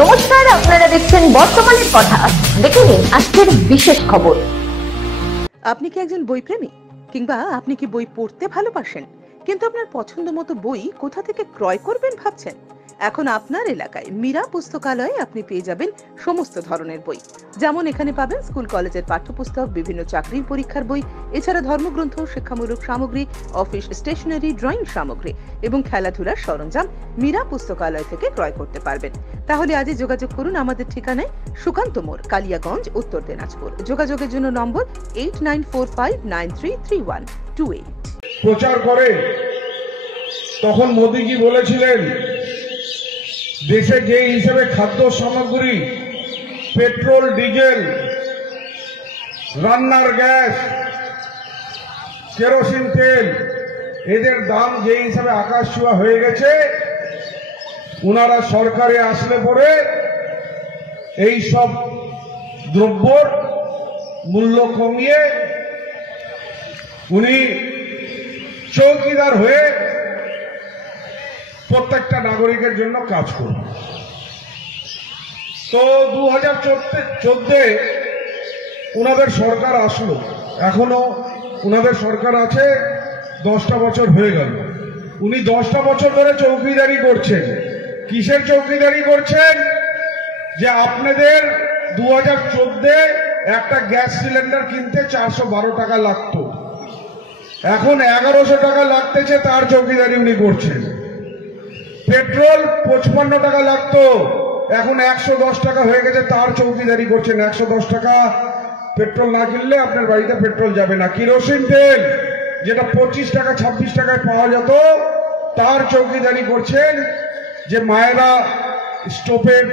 নমস্কার, আপনারা দেখছেন বর্তমানের কথা। দেখে নিন আজকের বিশেষ খবর। আপনি কি একজন বই প্রেমী, কিংবা আপনি কি বই পড়তে ভালোবাসেন কিন্তু আপনার পছন্দ মতো বই কোথা থেকে ক্রয় করবেন ভাবছেন? এখন আপনার এলাকায় মীরা পুস্তকালয়ে আপনি পেয়ে যাবেন সমস্ত ধরনের বই। যেমন এখানে পাবেন স্কুল কলেজের পাঠ্যপুস্তক, বিভিন্ন চাকরির পরীক্ষার বই, এছাড়া ধর্মগ্রন্থ, শিক্ষামূলক সামগ্রী, অফিস স্টেশনারি, ড্রয়িং সামগ্রী এবং খেলাধুলার সরঞ্জাম মীরা পুস্তকালয় থেকে ক্রয় করতে পারবেন। তাহলে আজই যোগাযোগ করুন আমাদের ঠিকানায়, সুকান্ত মোড়, কালিয়াগঞ্জ, উত্তর দিনাজপুর। যোগাযোগের জন্য নম্বর 8945933128। প্রচার করে তখন মোদিজি বলেছিলেন দেশে যে হিসেবে খাদ্য সামগ্রী, পেট্রোল, ডিজেল, রান্নার গ্যাস, কেরোসিন তেল, এদের দাম যে হিসাবে আকাশ ছোঁয়া হয়ে গেছে, ওনারা সরকারে আসলে পরে এই সব দ্রব্যর মূল্য কমিয়ে উনি চৌকিদার হয়ে প্রত্যেকটা নাগরিকের জন্য কাজ করবেন। তো 2014 ওনাদের সরকার আসলো, এখনো ওনাদের সরকার আছে, 10টা বছর হয়ে গেল। উনি 10টা বছর ধরে চৌকিদারি করছেন। কিসের চৌকিদারি করছেন? যে আপনাদের 2014 একটা গ্যাস সিলিন্ডার কিনতে 412 টাকা লাগতো, এখন 1100 টাকা লাগতেছে, তার চৌকিদারি উনি করছেন। পেট্রোল 55 টাকা লাগতো, এখন 110 টাকা হয়ে গেছে, তার চৌকিদারি করছেন। 110 টাকা পেট্রোল না কিনলে আপনার বাড়িতে পেট্রোল যাবে না। কেরোসিন তেল যেটা 25 টাকা 26 টাকায় পাওয়া যেত, তার চৌকিদারি করছেন। যে মায়েরা স্টোভের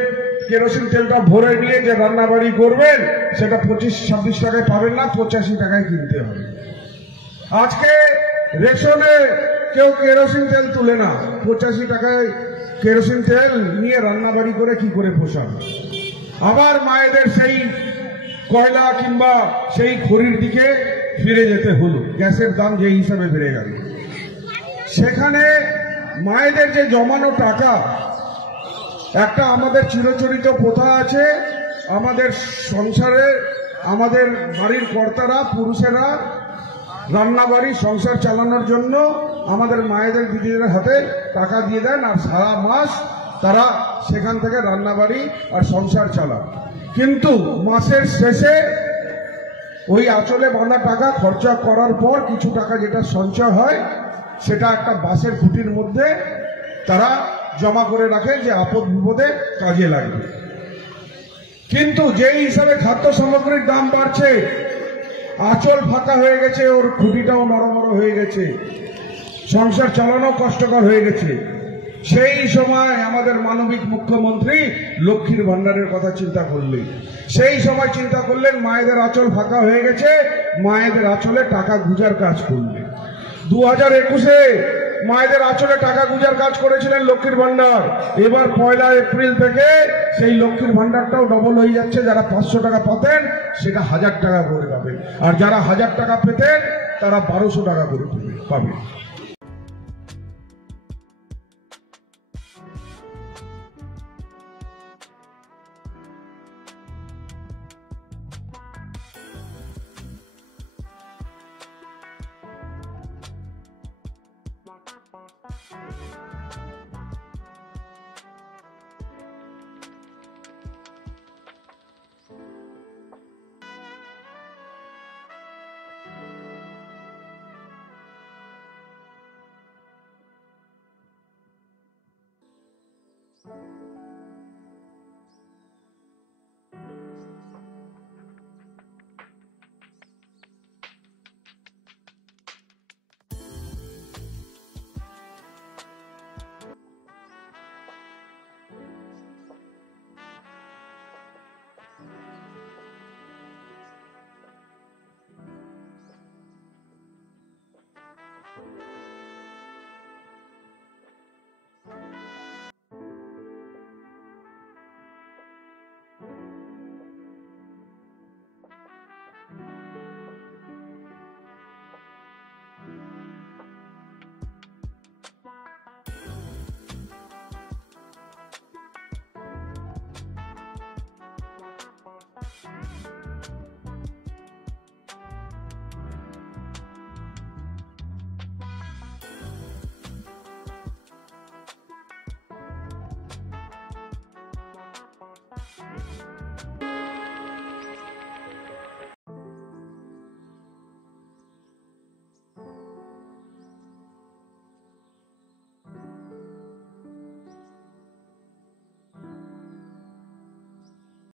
কেরোসিন তেলটা ভরে নিয়ে যে রান্নাবাড়ি করবেন, সেটা 25-26 টাকায় পাবেন না, 85 টাকায় কিনতে হবে। আজকে রেশনে কেউ কেরোসিন তেল তুলে না, 85 টাকায় কেরোসিন তেল নিয়ে রান্নাবাড়ি করে কি করে পোষাবে? আবার মায়েদের সেই কয়লা কিংবা সেই খড়ির দিকে ফিরে যেতে হলো, গ্যাসের দাম যে হিসাবে বেড়ে গেল। সেখানে মায়েদের যে জমানো টাকা, একটা আমাদের চিরচরিত প্রথা আছে, আমাদের সংসারে আমাদের বাড়ির কর্তারা, পুরুষেরা রান্নাবাড়ি সংসার চালানোর জন্য আমাদের মায়েদের, দিদিদের হাতে টাকা দিয়ে দেন, আর সারা মাস তারা সেখান থেকে রান্নাবাড়ি আর সংসার চালান। কিন্তু মাসের শেষে ওই আঁচলে বাঁধা টাকা খরচা করার পর কিছু টাকা যেটা সঞ্চয় হয়, সেটা একটা বাঁশের খুঁটির মধ্যে তারা জমা করে রাখে, যে আপদ বিপদে কাজে লাগবে। কিন্তু যেই হিসাবে খাদ্য সামগ্রীর দাম বাড়ছে, আঁচল ফাঁকা হয়ে গেছে, ওর খুঁটিটাও নরম হয়ে গেছে, সংসার চালানো কষ্টকর হয়ে গেছে। সেই সময় আমাদের মানবিক মুখ্যমন্ত্রী লক্ষ্মীর ভান্ডারের কথা চিন্তা করলেন। সেই সময় চিন্তা করলেন মায়েদের আঁচল ফাঁকা হয়ে গেছে, মায়েদের আঁচলে টাকা গুজার কাজ করলেন। 2021-এ মায়েদের আঁচলে টাকা গুজার কাজ করেছিলেন লক্ষ্মীর ভান্ডার। এবার 1 এপ্রিল থেকে সেই লক্ষ্মীর ভান্ডারটাও ডবল হয়ে যাচ্ছে। যারা 500 টাকা পাতেন সেটা 1000 টাকা করে পাবেন, আর যারা 1000 টাকা পেতেন তারা 1200 টাকা করে পাবেন।